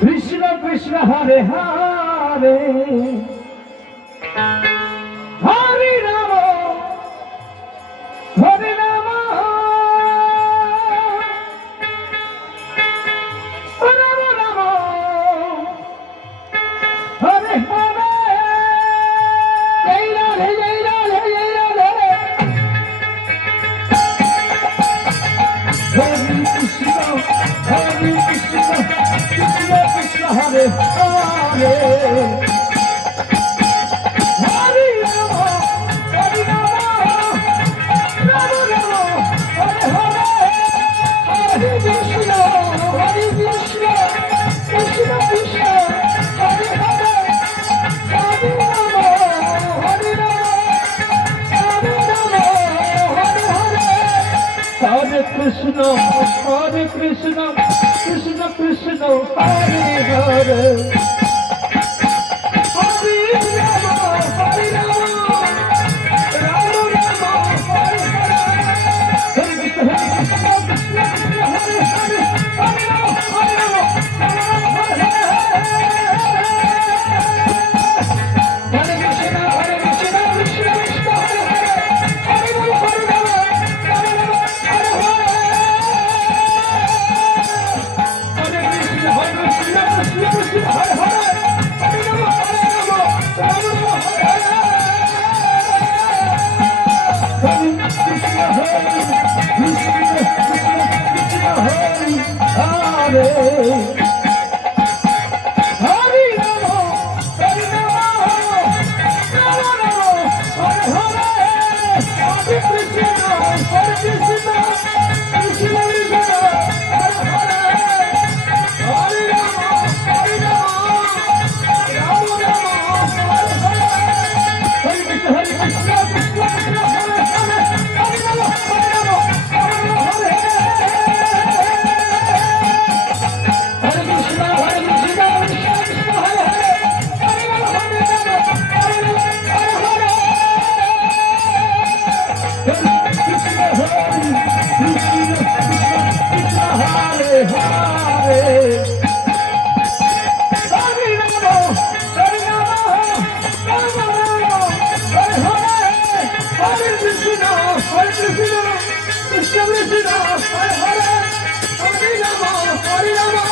Krishna Krishna Hare Hare Hare Ram Hare Ram Ram Ram Hare Hare Joy Radhe Joy Radhe Joy Radhe Hare Krishna Krishna Krishna Hare Hare Hare Ram Hare Ram Ram Ram Hare Hare Hare Krishna Krishna Krishna Hare Hare Hare Ram Hare Ram Hare Hare Hare Krishna Krishna Krishna Hare Hare Hare Ram Hare Ram Ram Ram Hare Hare Hare Krishna Krishna Hare Hare Hare Ram Hare Ram Ram Ram Hare Hare Hare Krishna Krishna Krishna Hare Hare Hare Ram Hare Ram Ram Ram Hare Hare Hare Rama, Hare Rama,